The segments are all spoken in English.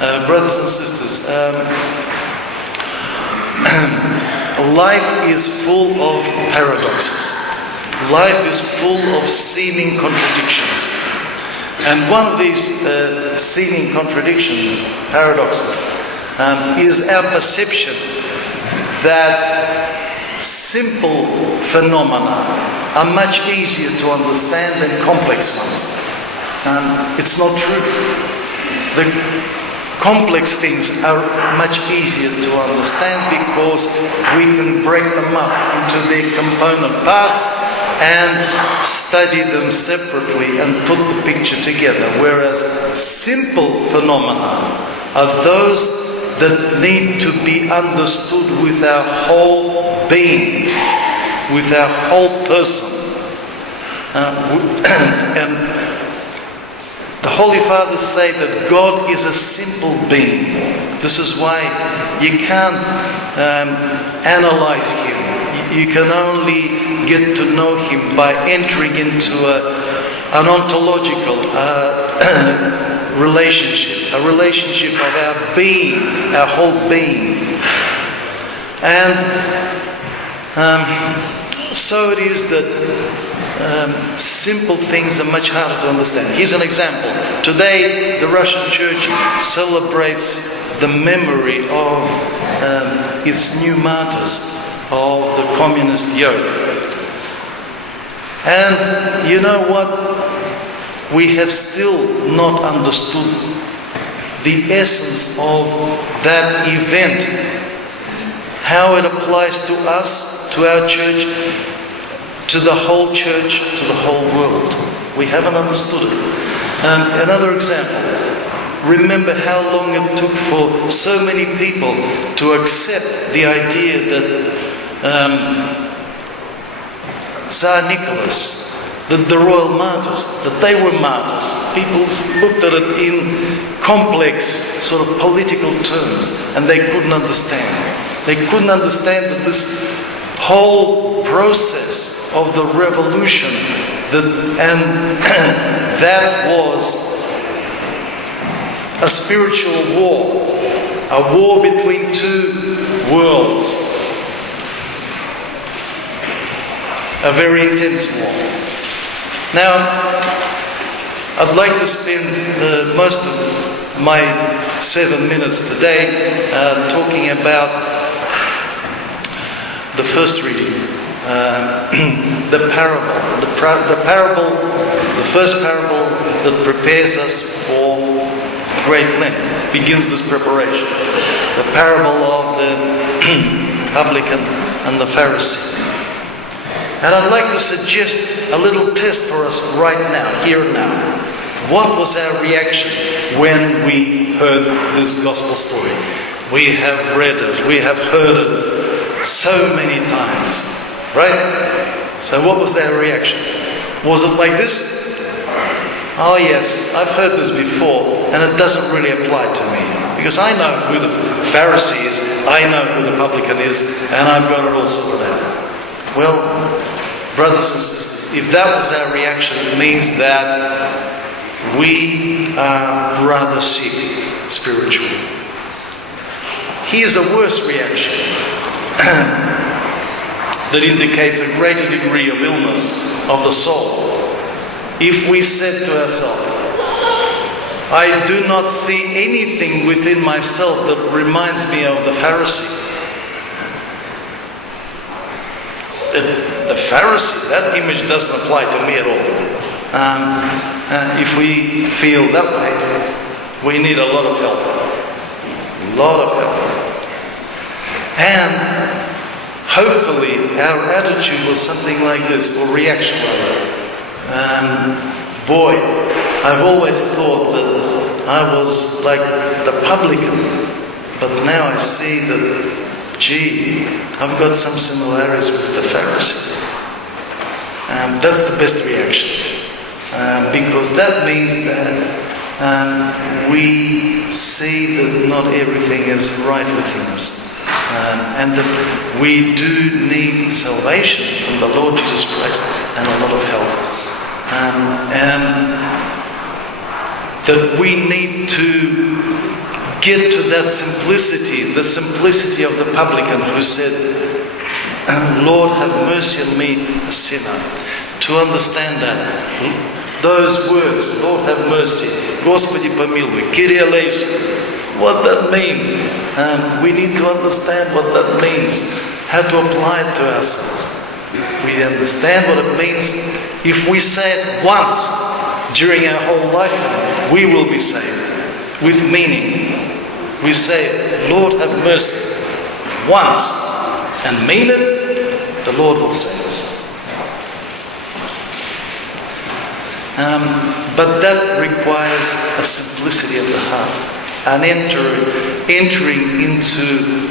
Brothers and sisters, life is full of paradoxes. Life is full of seeming contradictions. And one of these seeming contradictions, paradoxes, is our perception that simple phenomena are much easier to understand than complex ones. It's not true. The complex things are much easier to understand because we can break them up into their component parts and study them separately and put the picture together. Whereas simple phenomena are those that need to be understood with our whole being, with our whole person. And the Holy Fathers say that God is a simple being. This is why you can't analyze Him. You can only get to know Him by entering into an ontological relationship, a relationship of our being, our whole being. And so it is that simple things are much harder to understand. Here's an example. Today, the Russian Church celebrates the memory of its new martyrs of the communist yoke. And you know what? We have still not understood the essence of that event, how it applies to us, to our church, to the whole church, to the whole world. We haven't understood it. Another example. Remember how long it took for so many people to accept the idea that Tsar Nicholas, that the royal martyrs, that they were martyrs. People looked at it in complex sort of political terms and they couldn't understand. They couldn't understand that this whole process of the revolution, that was a spiritual war, a war between two worlds, a very intense war. Now, I'd like to spend most of my 7 minutes today talking about the first reading. The parable, the first parable that prepares us for Great Lent, begins this preparation. The parable of the publican and the Pharisee. And I'd like to suggest a little test for us right now, here and now. What was our reaction when we heard this gospel story? We have read it, we have heard it so many times. Right? So what was their reaction? Was it like this? Oh yes, I've heard this before and it doesn't really apply to me. Because I know who the Pharisee is, I know who the publican is, and I've got it all sorted out. Well, brothers and sisters, if that was our reaction, it means that we are rather sick spiritually. Here's a worse reaction. That indicates a greater degree of illness of the soul. If we said to ourselves, I do not see anything within myself that reminds me of the Pharisee. The Pharisee, that image doesn't apply to me at all. If we feel that way, we need a lot of help. A lot of help. And hopefully our attitude was something like this, or reaction like boy, I've always thought that I was like the publican, but now I see that, gee, I've got some similarities with the Pharisee. That's the best reaction, because that means that we see that not everything is right within us. And that we do need salvation from the Lord Jesus Christ and a lot of help. And that we need to get to that simplicity, the simplicity of the publican who said, Lord, have mercy on me, a sinner. To understand that, those words, Lord, have mercy, Господи помилуй, Kyrie eleison, what that means. We need to understand what that means, how to apply it to ourselves. We understand what it means. If we say it once during our whole lifetime, we will be saved with meaning. We say, Lord, have mercy once and mean it, the Lord will save us. But that requires a simplicity of the heart, an entering into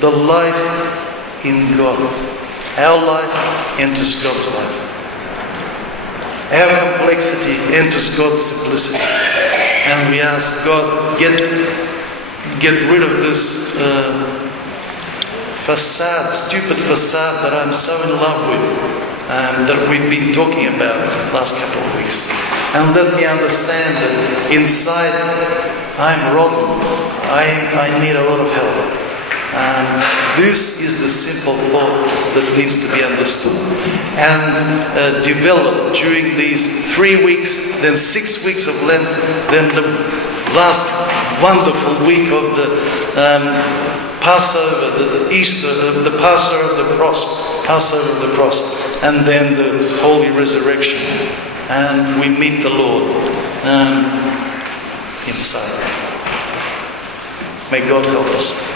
the life in God. Our life enters God's life. Our complexity enters God's simplicity. And we ask God, get rid of this facade, stupid facade that I'm so in love with, that we've been talking about the last couple of weeks. And let me understand that inside I'm rotten. I need a lot of help. This is the simple thought that needs to be understood and developed during these 3 weeks, then 6 weeks of Lent, then the last wonderful week of the Passover, the Easter, the Passover of the Cross, and then the Holy Resurrection, and we meet the Lord inside. May God help us.